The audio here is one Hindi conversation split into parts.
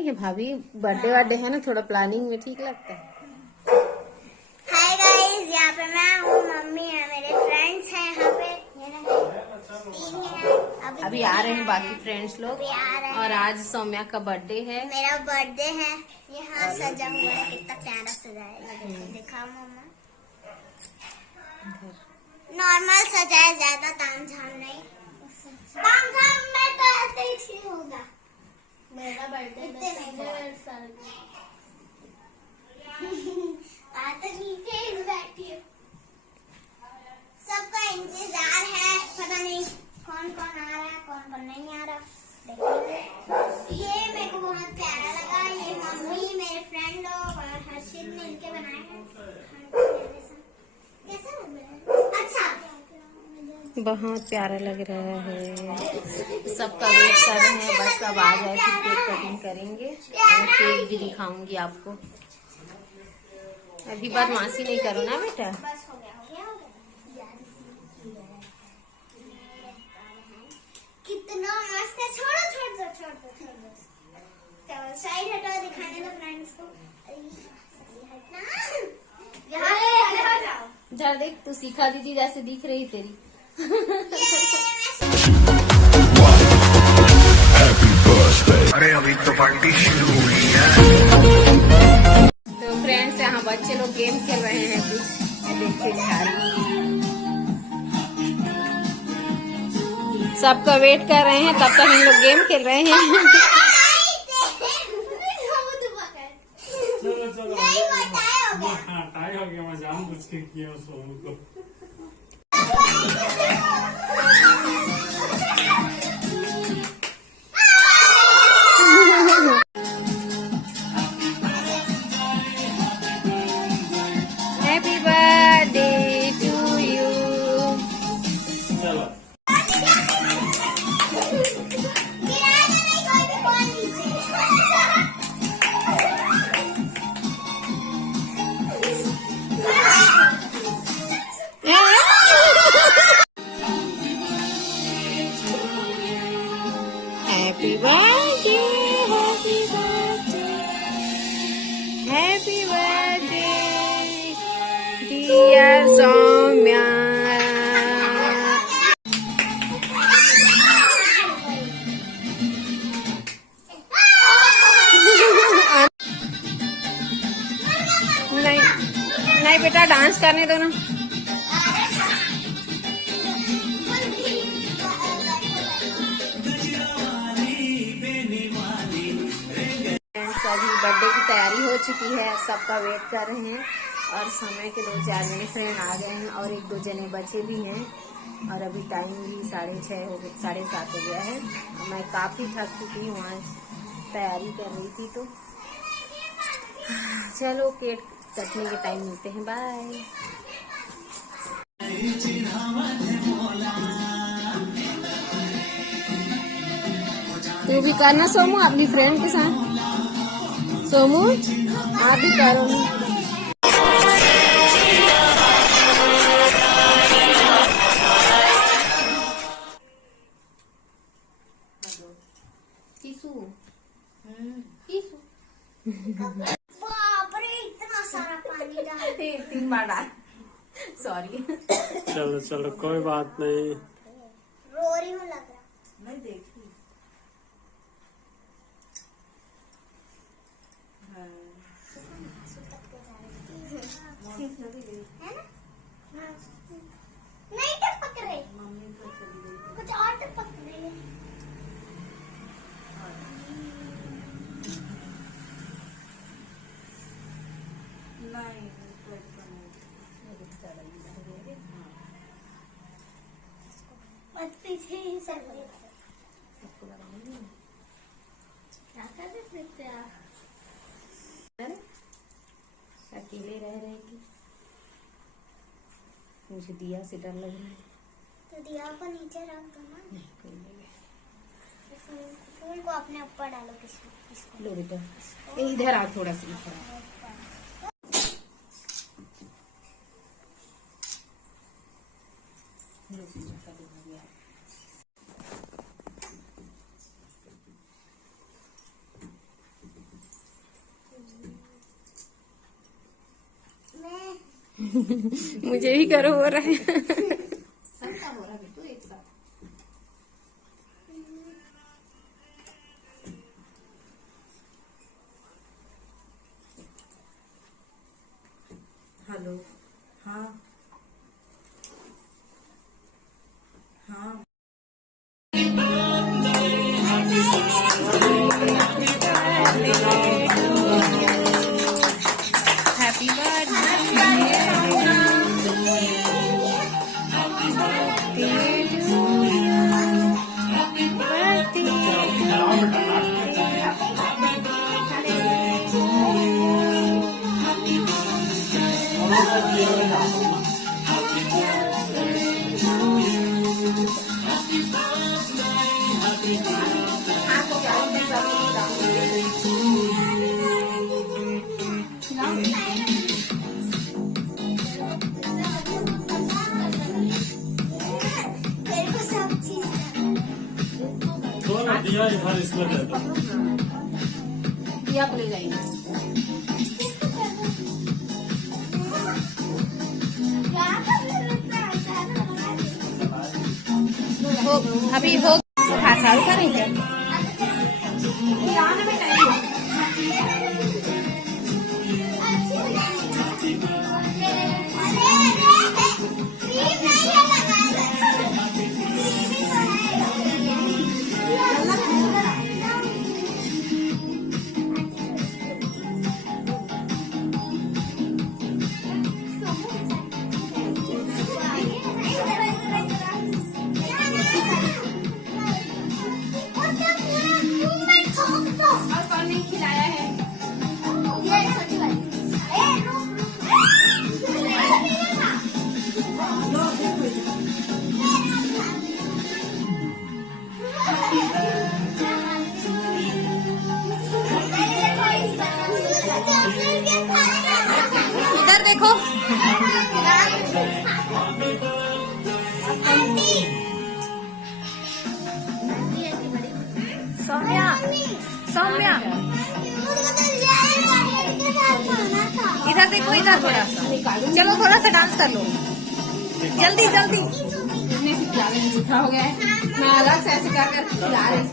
ये भाभी बर्थडे है ना, थोड़ा प्लानिंग में ठीक लगता है। हाय गाइस, यहाँ पे मैं हूँ, मम्मी है, मेरे फ्रेंड्स हैं यहाँ पे, तीन हैं। अभी आ रहे हैं बाकी फ्रेंड्स लोग। और आज सौम्या का बर्थडे है। मेरा बर्थडे है। यहाँ सजा हुआ है, कितना प्यारा सजा है। दिखाओ मम्मा। नॉर्मल सजा है, ज्यादा तामझाम नहीं। तामझाम में तो ऐसे ही होगा। मेरा बर्थडे बैठी हूँ। सबका इंतजार है, पता नहीं कौन कौन आ रहा है, कौन कौन नहीं आ रहा। देखिए, ये मेरे को बहुत प्यारा लगा। ये मम्मी, मेरे फ्रेंड लोग और हर्षित ने इनके बनाए हैं। कैसा लग रहा है? अच्छा, बहुत प्यारा लग रहा है। सबका वेट कर रहे हैं, बस सब आ जाए फिर केक कटिंग करेंगे और केक भी दिखाऊंगी आपको। अभी बदमाशी नहीं करो ना बेटा। बस हो गया, हो गया, हो गया। कितना मस्त है। छोड़ो छोड़ दो, छोड़ दो, छोड़ दो। चलो साइड हटाओ, दिखाने दो फ्रेंड्स को। जा देख, तू सिखा दीदी जैसे दिख रही तेरी। अरे अभी तो पार्टी शुरू हुई है। तो फ्रेंड्स, यहाँ बच्चे लोग गेम खेल रहे हैं कुछ, देखते जा रहे हैं। सबका वेट कर रहे हैं, तब तक हम लोग गेम खेल रहे हैं। टाई हो गया, मैं जानबूझ के किया सोनू को। Happy birthday to you. चलो happy birthday, happy birthday, happy birthday dear Saumya. नहीं नहीं बेटा, डांस करने दो ना। अभी बर्थडे की तैयारी हो चुकी है, सबका वेट कर रहे हैं और समय के 2-4 जने फ्रेंड आ गए हैं और 1-2 जने बचे भी हैं। और अभी टाइम भी 6:30 हो गया, 7:30 हो गया है। मैं काफ़ी थक चुकी हूँ, आज तैयारी कर रही थी। तो चलो केक कटने के टाइम मिलते हैं, बाय। तू भी करना सोमू अपनी फ्रेंड के साथ। सोमू आप भी करो। बाप रे, इतना सारा पानी डाल। 3 बार डाल, सॉरी। चलो चलो, कोई बात नहीं। रो रही हूँ, लग रहा नहीं देखी। है ना? नहीं टपक रही, कुछ और टपक रही है। पीछे ही सब क्या कर रहे थे आप? अकेले रह रहे कि मुझे दिया से डर लग रहा है। तो दिया को नीचे रख दो ना। नहीं, कोई नहीं। फूल को अपने ऊपर डालो। किसको? लो बेटा, इधर आओ, थोड़ा सा इधर आओ। मुझे भी करो हो रहा है। सबका हो रहा है बिट्टू एक साथ। हेलो। हाँ हाँ। Happy birthday. तेरे को सब चीज थोड़ा दिया इधर इसमें दे दो। दिया ले जाएंगे। हो अभी हो चालू करेंगे। इधर देखो। सौम्या सौम्या इधर देखो, इधर थोड़ा सा चलो, थोड़ा सा डांस कर लो जल्दी जल्दी। जूठा हो गया है, मैं अलग से ऐसे कर खिला रही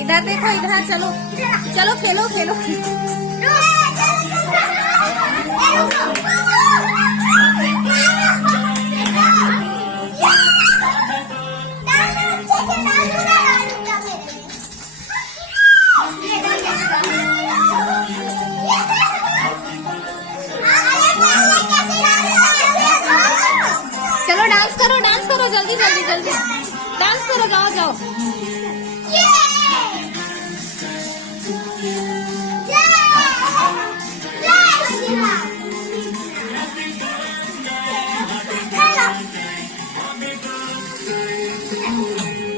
इधर देखो, इधर चलो चलो, खेलो खेलो। चलो डांस करो जल्दी जल्दी जल्दी डांस करो, जाओ जाओ।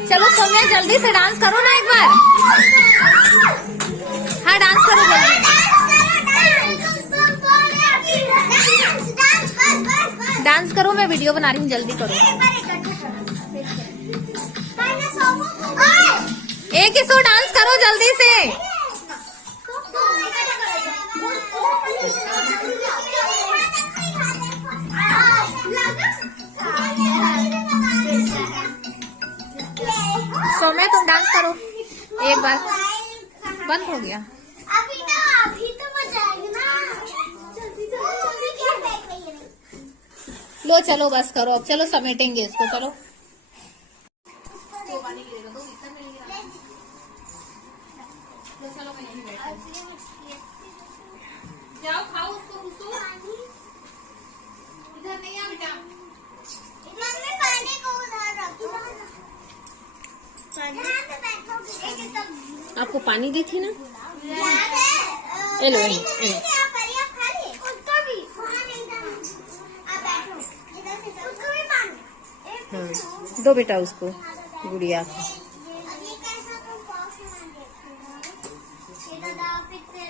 चलो सौम्या जल्दी से डांस करो ना एक बार। हाँ डांस करो जल्दी। डांस करो, मैं वीडियो बना रही हूँ, जल्दी करो। एक ही सो डांस करो जल्दी से। सौम्या तुम डांस करो एक बार। बंद हो गया। अभी तो मजा आएगी ना। लो चलो बस करो अब, चलो समेटेंगे इसको, चलो। जाओ खाओ उसको, इधर नहीं आ बेटा। पानी को उधर रखी आपको पानी दी थी ना, याद है? हेलो उसको भी वहाँ नहीं जाना। आप बैठो इधर से, उसको भी पानी। दो बेटा उसको, गुड़िया। अब ये कैसा तुम पॉज में देखो। ये तो दाव फिर